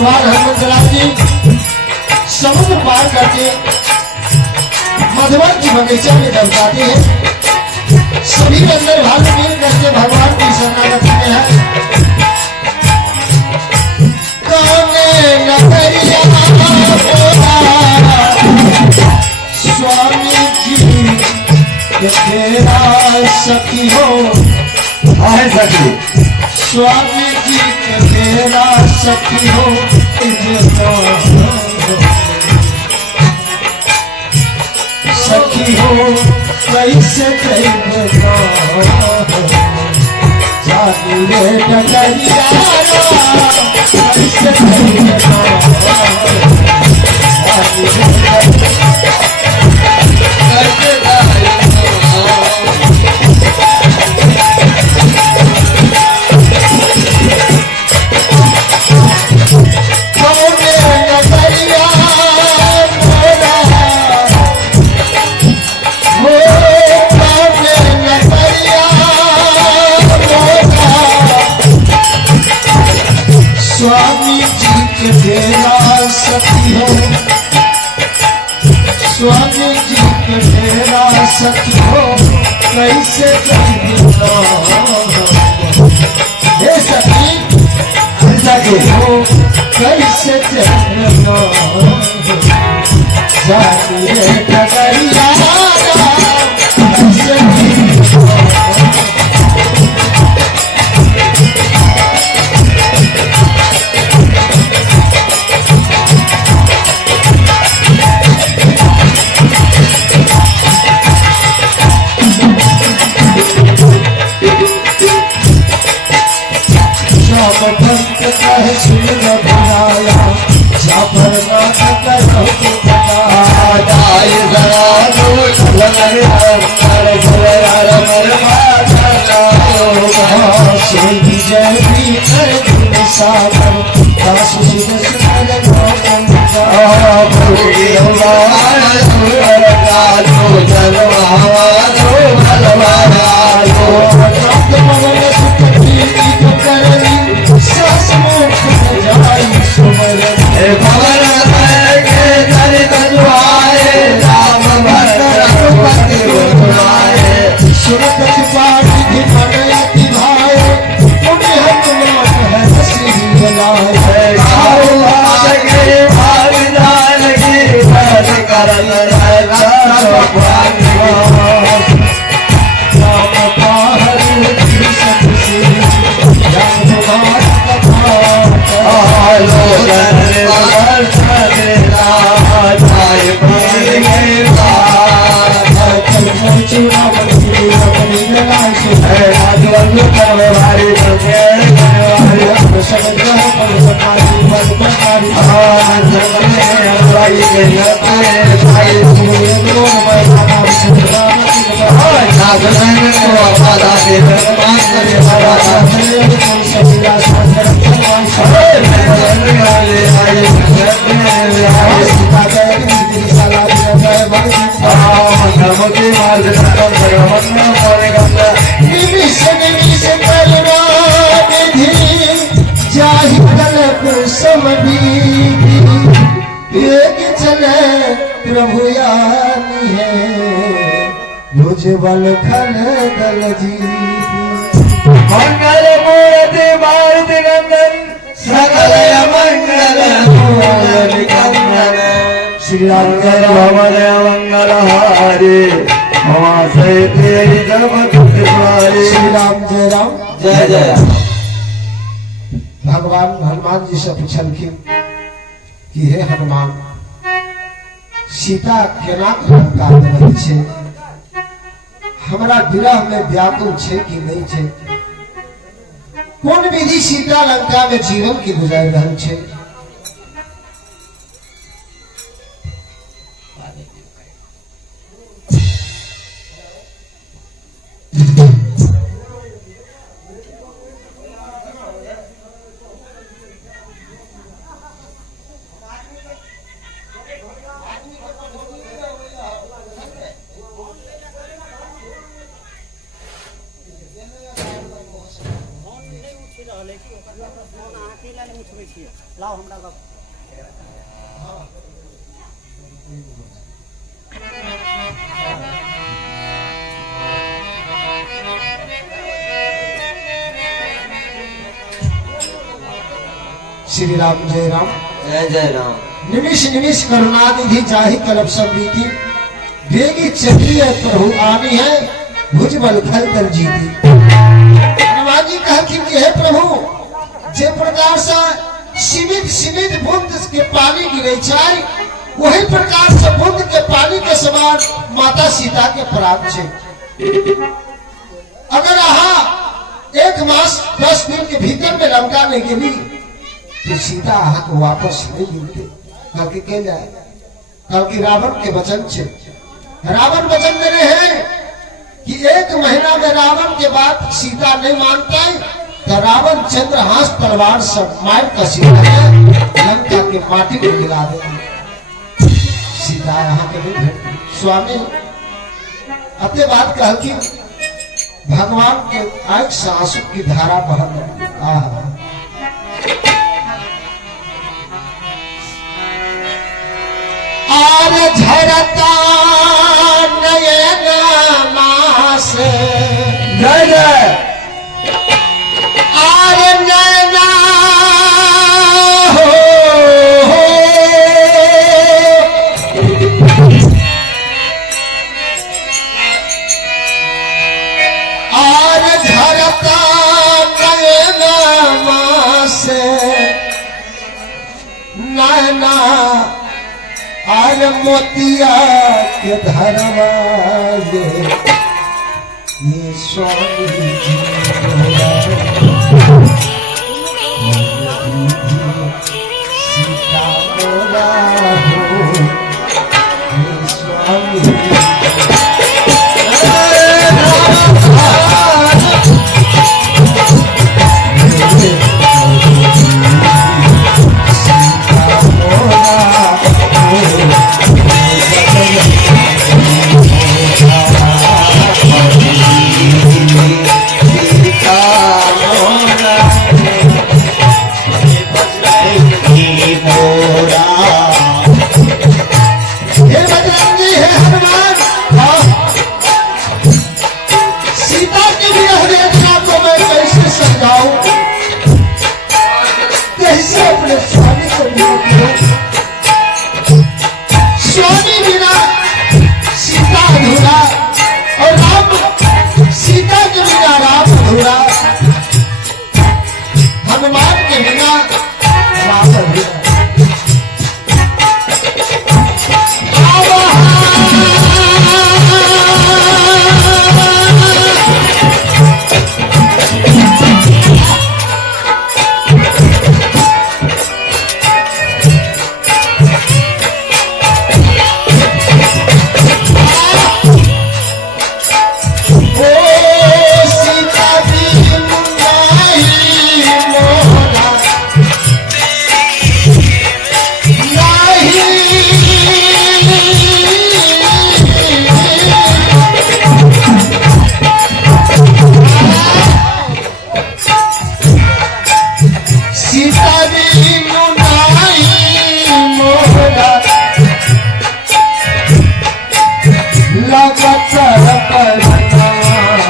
भगवान हनुमंतलाल जी समुद्र पार करके मधुवन की बगीचा में दर्शाते हैं। सभी अंदर भाग मिल करके भगवान की शरणागति में है। स्वामी जी तेरा सखी हो है सखी, स्वामी जी तेरा सखी हो सखी हो कैसे जानी रे डगरिया कैसे स्वामी जी के तेरा सखी हो, स्वामी जी के तेरा सखी हो कैसे हे सखी हो कैसे जाती है डगरिया प्रभु यानी है मुझबल खल दल जी मंगल मूर्ति मारुति नंदन सकल मंगल मूर्ति कंदन श्री राम जय भवन मंगल हारे हवा से तेरी जब तुम्हारे श्री राम जय राम जय जय। भगवान हनुमान जी से पूछलखिन कि हे हनुमान सीता केना लंका में छे, हमरा विरह में व्याकुल छे कि नहीं छे, कौन विधि सीता लंका में जीवन की गुजार रहल छे। लाओ हमरा का श्री राम जय राम। जय जय राम। निमिष निमिष करुणानिधि जाहि कलप संबीती, वेगी चक्रिय प्रभु आनी है, भुजबल खल कर जीती। हनुमान जी कहलखिन कि हे प्रभु, जे प्रकार से सीमित सीमित बूंद के पानी गिरे छै, वही प्रकार से बूंद के पानी के समान माता सीता के प्राण छै। अगर अहाँ 1 मास 10 दिन के भीतर में लंका नहीं गेली तो सीता अहाँ को वापस नहीं मिलते। कल के कह जाए, कल की रावण के वचन छे। रावण वचन देने हैं कि 1 महीना में रावण के बात सीता नहीं मानता है तो रावण चंद्रहास तलवार से मार कर सीता के लंका के माटी को मिला दे। सीता यहाँ के भी स्वामी अते बात कहल कि भगवान के आंख से आंसू की धारा बह आर झरता नयना से जय जय। आर नैना हो, आर झरता नयना से नैना आर मोतिया के धरवा ये स्वामी जी सीता मोरा हो, ये स्वामी कैसे अपने स्वामी को